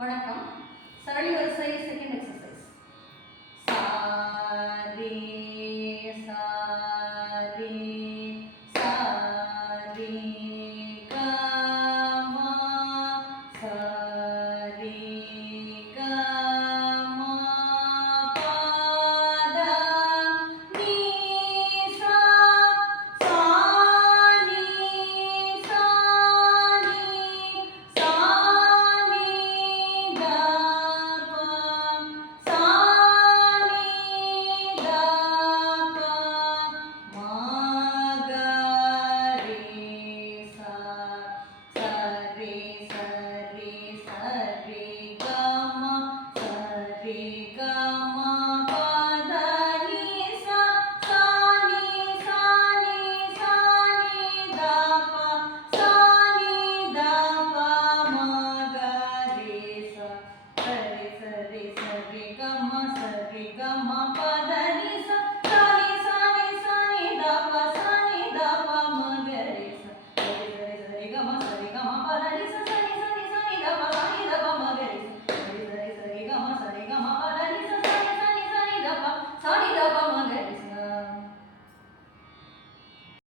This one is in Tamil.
வணக்கம். சரளி வரிசை செகண்ட் எக்ஸசைஸ். சா ரே சா ரே சா ரே க ம சா ரே க ம ப த நீ சா சா நீ சா நீ சா